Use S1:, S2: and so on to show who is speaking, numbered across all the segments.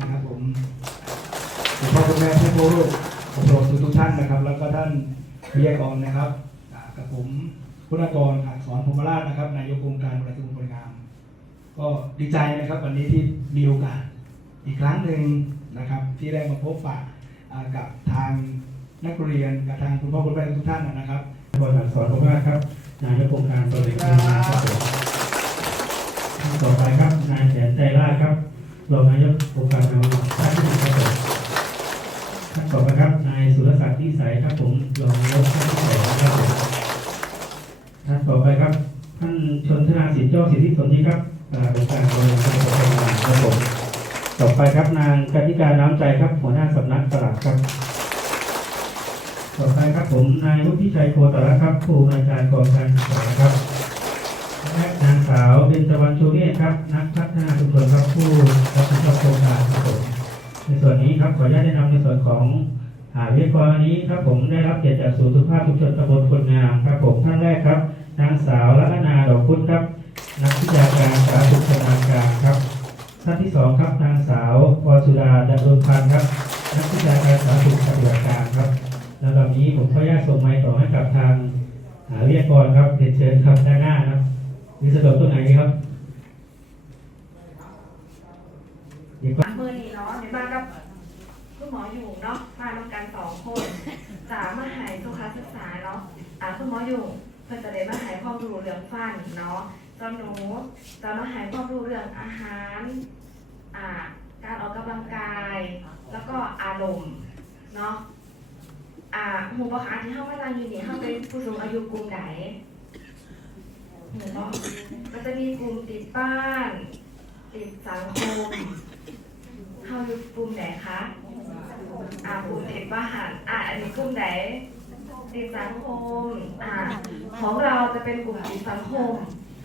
S1: นะครับผมคุณพ่อคุณแม่ผู้รู้ผู้ปกครองทุกท่านนะครับ แล้วก็ท่านวิทยากรนะครับกับผมคุณากรอักษรพมราชนะครับ นายกองค์การบริหารส่วนบริการก็ดีใจนะครับวันนี้ที่มีโอกาสอีกครั้งหนึ่งนะครับ ที่ได้มาพบปะอ่ากับทางนักเรียนกับทางคุณพ่อคุณแม่ทุกท่านนะครับ
S2: บริษัทสอนผมว่าครับ นายกองค์การบริหารครับผมท่านต่อไปครับนายแสนใจราชครับ รองนายกองค์การบริหาท่านที่ครับผมท่านต่อไปครับนายสุรศักดิ์ที่ใสยครับผมรองนายกท่านที่สองครับผมท่านต่อไปครับ ท่านชนธนาสิทธิ์เจ้าสิทธิสนธิครับอ่าองค์การบริหารส่วนจังหวัดครับผมต่อไปครับนางกติการน้ำใจครับหัวหน้าสำนักตลาดครับ ต่อไปครับผมนายวุฒิชัยโพตระครับผู้อำนวยการกองการศึกษาครับ นางสาวเบญจวรรณชูเนตครับ นักพัฒนาชุมชนครับผู้รับผิดชอบโครงการครับผมในส่วนนี้ครับขออนุญาตแนะนำในส่วนของอาวิทยากรนี้ครับผมได้รับเกียรติจากศูนย์สุขภาพชุมชนตำบลคนงามครับผมท่านแรกครับ นางสาวรัตนาดอกพุธครับ นักวิชาการสาธารณสุขชำนาญการครับ ท่านที่สองครับนางสาวพรสุดาดำรงพันธ์ครับ นักวิชาการสาธารณสุขปฏิบัติการครับแล้วตอนนี้ผมขออนุญาตส่งไมค์ต่อให้กับทางหาวิทยากรครับเรียนเชิญครับด้านหน้าครับ มีสะดวกตรงไหนครับเดี๋ยวก่อน
S3: มือนี้เนาะในบ้านกับคุณหมออยู่เนาะมาทำกันสองคนสามมาหายสุขศึกษาเนาะอ่าคุณหมออยู่เพื่อจะได้มาหายความรู้เรื่องฟันเนาะตอนหนูจะมาหายความรู้เรื่องอาหารอ่าการออกกำลังกาย แล้วก็อารมณ์เนาะอ่าหมู่ปะคะที่เข้ามาทางยูนี่เข้าเป็นผู้สูงอายุกลุ่มไหน หมู่ปะก็จะมีกลุ่มติดบ้าน ติดสังคมเข้าอยู่กลุ่มไหนคะอ่ากลุ่มติดบ้านอ่าอันนี้กลุ่มไหนติดสังคมอ่าของเราจะเป็นกลุ่มติดสังคม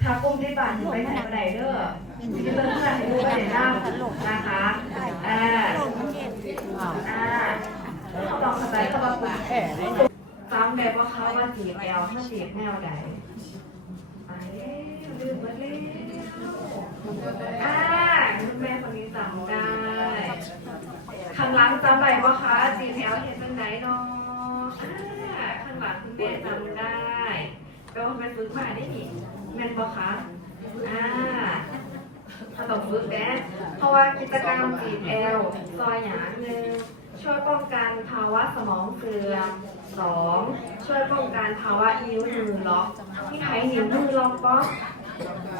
S3: ถ้ากลุ่มติดบ้านจะไปไหนไปไหนเด้อที่เพื่อนเพื่อนให้รู้ไปไหนบ้างนะคะอ่าอ่าเขาบอกเข้าใจเขาบอกกลุ่มจำได้ว่าเขาว่าจีแอลถ้าจีแนวใด ไปลืมไปแล้วอ่าคุณแม่คนนี้จำได้ข้างหลังจำได้ปะคะจีแถวเห็นตรงไหนเนาะอ่าข้างหลังคุณแม่จำได้แปลว่าแม่ฝึกมาได้นี่แม่นปะคะอ่าถ้าต้องฝึกแน่เพราะว่ากิจกรรมจีบแอลซอยหยางหนึ่ง ช่วยป้องกันภาวะสมองเสื่อมสองช่วยป้องกันภาวะนิ้วมือล็อกที่ไขนิ้วมือล็อกป๊อก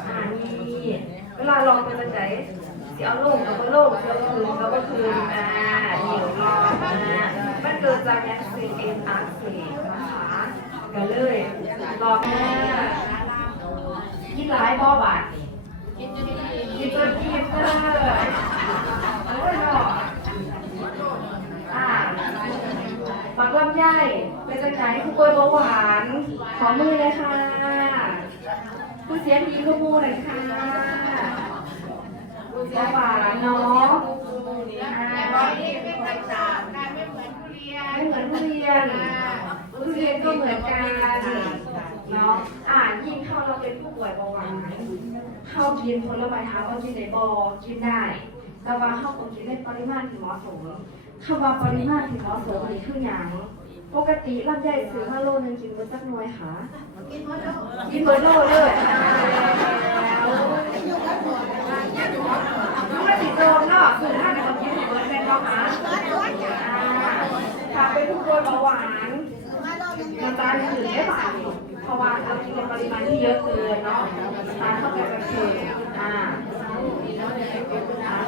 S3: อ่านี่เวลาลองเป็นจังไดเดี๋ยลงกับว่าลงเดี๋ยวคืนกับว่าคืนอ่าเหนียวรออ่ามันเกิดจากแอคซีเอ็นอาร์ซีนะคะก็เลยรอแม่คิดร้ายบ่บาทคิดจนคิดเออเออ จังไหนผู้ป่วยเบาหวานขอมือเลยค่ะ ผู้เสียงดีขมูหน่อยค่ะเบาหวานเนาะอ่าไม่เหมือนทุเรียนทุเรียนก็เหมือนกันเนาะอ่านยิ่งเข้าเราเป็นผู้ป่วยเบาหวานเข้ากินผลไม้เท้าก็กินในบอกินได้แต่ว่าเข้าต้องกินในปริมาณที่เหมาะสมคำว่าปริมาณที่เหมาะสมนี่คืออย่าง ปกติลำไยซื้อมาโลนึงกินเบอร์สักหน่วยค่ะ กินเบอร์โลเลยไม่ติดโดนเนาะคือถ้าเป็นคนกินเบอร์เป็นเนาะคะถ้าเป็นผู้ป่วยเบาหวานน้ำตาลถึงได้บ่ายเพราะว่าเรากินในปริมาณที่เยอะเกินเนาะน้ำตาลเข้าไปกับคืออ่า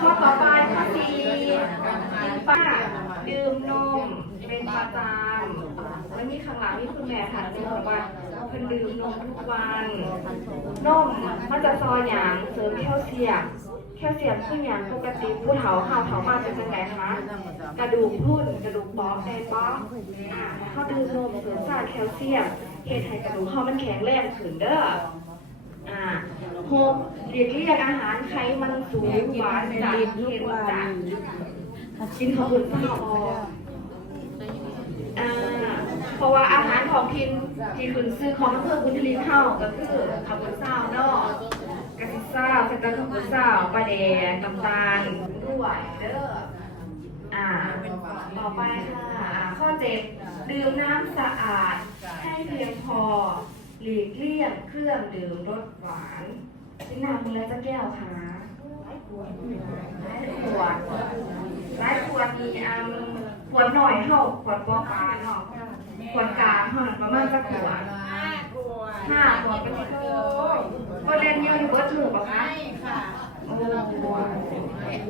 S3: ข้อต่อไปข้อสี่ป้าดื่มนมเป็นประจำ แล้วมีข้างหลังนี่คุณแม่ค่ะจะบอกว่าเพิ่นดื่มนมทุกวันนมมันจะซอยหยางเสริมแคลเซียมแคลเซียมคือหยางปกติผู้เฒ่าเฮาวเฒ่ามาเป็นจังไดคะกระดูกพรุ่นกระดูกบอแดนบออ่าเฮาดื่มนมเสริมสร้างแคลเซียมเฮ็ดให้กระดูกเฮามันแข็งแรงขึ้นเด้ออ่าหกเรียกเรียกอาหารไขมันสูงหวานจัดเค็มจัดกินข้าวบุญข้าวออกอ่า เพราะว่าอาหารของกินที่คุณซื้อของอำเภอบุญทลีเข้าก็คือข้าวบุญเศร้าเนาะกะทิเศร้าใส่ตะข้าวบุญเศร้าปลาแดงน้ำตาลด้วยเด้ออ่าต่อไปค่ะข้อเจ็ดดื่มน้ำสะอาดให้เพียงพอหลีกเลี่ยงเครื่องดื่มรสหวานที่น้ำคุณแล้วจะแก้วค่ะหลายขวดหลายขวดหลายขวดมีอ่าขวดหน่อยเท่าขวดปอปลาเนาะ ขวดกลางเท่านั้นประมาณสักขวดห้าขวดเป็นโตก็เล่นยืนเบิร์ดหมู่ปะคะโอ้โห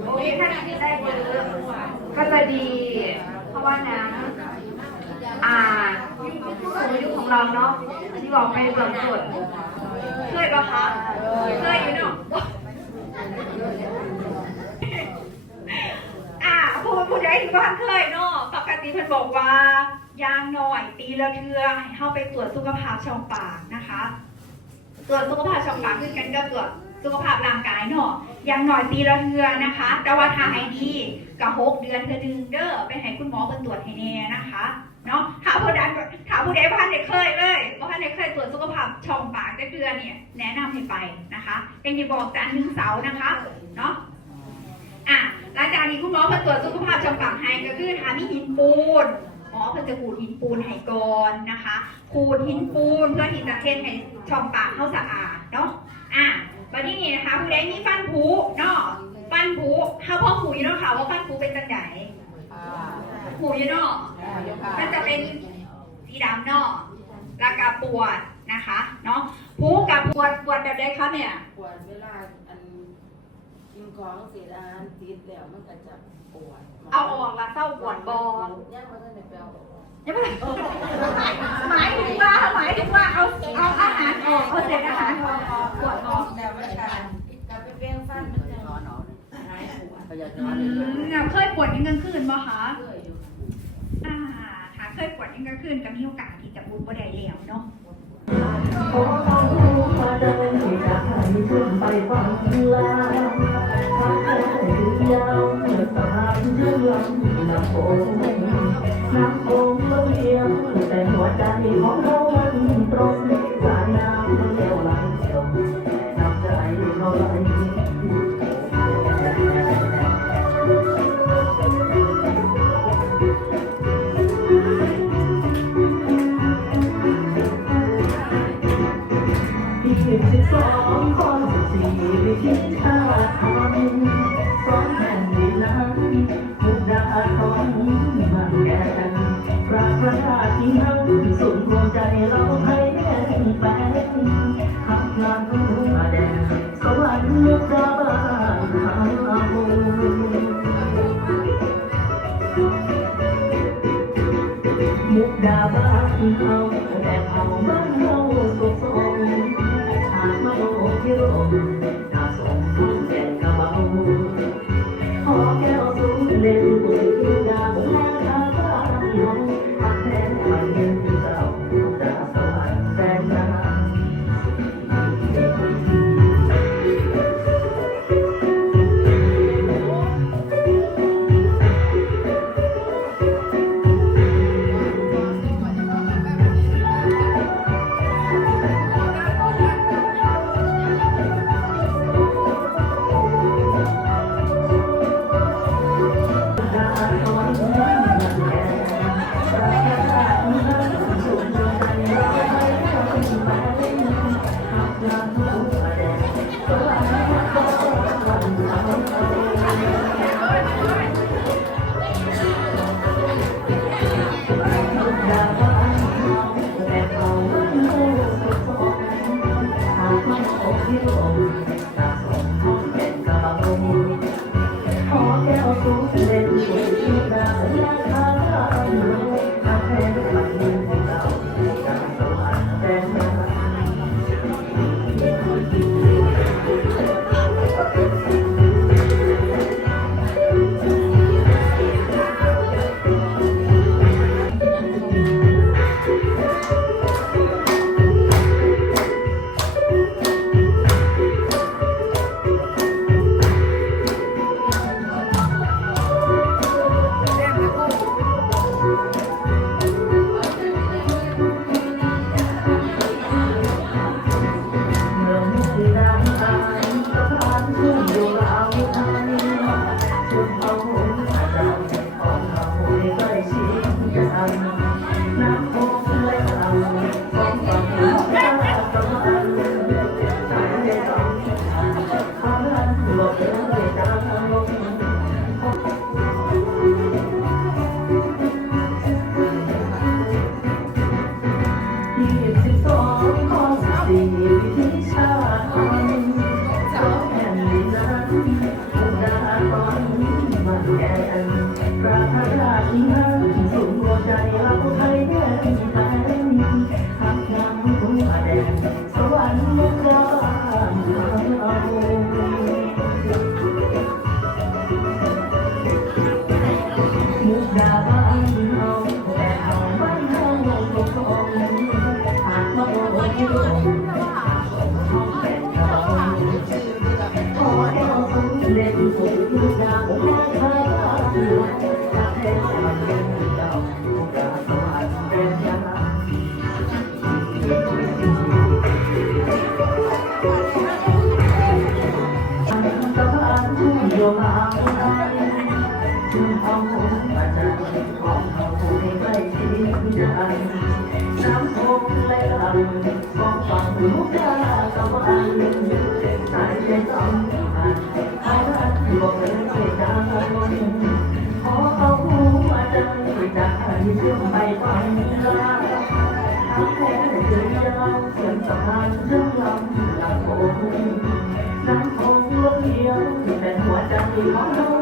S3: โอ้ยถ้าได้เยอะก็จะดี เพราะว่าน้ำอ่าผู้สูงอายุของเราเนาะที่บอกไปเบื้องต้นเคยปะคะเคยอยู่เนาะ
S4: อ่าผู้ผู้ใดที่บ้านเคยเนาะปกติเพิ่นบอกว่า ยางหน่อย ปีละเทือให้เข้าไปตรวจสุขภาพช่องปากนะคะ ตรวจสุขภาพช่องปากคือกันก็ตรวจสุขภาพร่างกายเนาะอยางหน่อยปีละเทือนะคะ แต่ว่าทางไอดีกับหกเดือนเธอดึงเด้อไปให้คุณหมอเพิ่นตรวจให้แน่นะคะเนาะถ้าผู้ใดถ้าผู้ใดบ้านได้เคยเลยบ้านได้เคยตรวจสุขภาพช่องปากได้เดือนเนี่ยแนะนำให้ไปนะคะอย่างที่บอกจันทร์ถึงเสาร์นะคะเนาะอะหลังจากนี้คุณหมอเพิ่นตรวจสุขภาพช่องปากให้ก็คือถามีหินปูน อเพิ่นจะขูดหินปูนให้ก่อนนะคะขูดหินปูนเพื่อที่จะเช็ดให้ช่องปากเข้าสะอาดเนาะอะวันนี้นี่นะคะผู้ใดมีฟันผุเนาะฟันผุเฮาพ่อผูอยู่เนาะค่ะว่าฟันผุเป็นจังไดผุอยู่เนาะมันจะเป็นสีดำเนาะแล้วก็ปวดนะคะเนาะผุกับปวดปวดแบบใดคะเนี่ย
S5: ปวดเวลาอันกินของเสียอาหารติดแล้วมันก็จะ
S4: เอาออกล้วเศร้าปวดบอ
S5: ยังมันก็จะเปรี้ยว
S4: ยังไม่หมายถึงว่าหมายถึงว่าเอาเอาอาหารออกเอาเศษอาหารออกปวดออก
S5: แล้วไมันก็กลับไปเปรี้ยงฟันมันจะนอนหายปวดก็อน
S4: อื
S5: อนเลย
S4: มเคยปวดยังกลางคืนบ่คะ
S5: เคยอยู่
S4: อ่าถ้าเคยปวดยังกลางคืนก็มีโอกาสที่จะบุญบ่ได้แล้วเนาะ
S6: ขอเอามาเดินให้จากให้ขึ้นไปฟังลาทางแค่ยาเมื่อยเชื่อมน้ำโป่ง น้ำโอ่งลำเลียงแต่หัวใจของเรา วงใจเรา Thank you. Thank you. น้ำคงเลี้ยวแต่หัวใจของเร